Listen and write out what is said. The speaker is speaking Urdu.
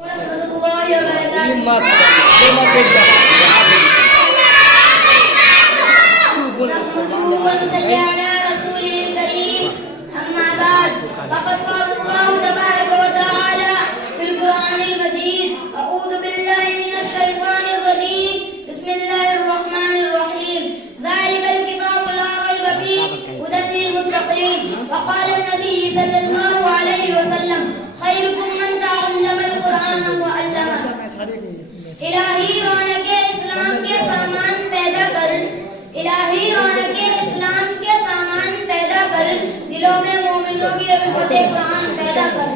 ورحمۃ اللہ وبرکاتہ. نحمده ونصلي على رسوله الكريم. أما بعد فقد قال الله تبارك وتعالى في القرآن المجيد: أعوذ بالله من الشيطان الرجيم. بسم الله الرحمن الرحيم. ذلك الكتاب لا ريب فيه هدى للمتقين. وقال النبي صلى الله عليه وسلم: خيركم من تعلم القرآن وعلمه. الہی رونق اسلام کے سامان پیدا کر، الہی رونق اسلام کے سامان پیدا کر، دلوں میں مومنوں کی الفت قرآن پیدا کر.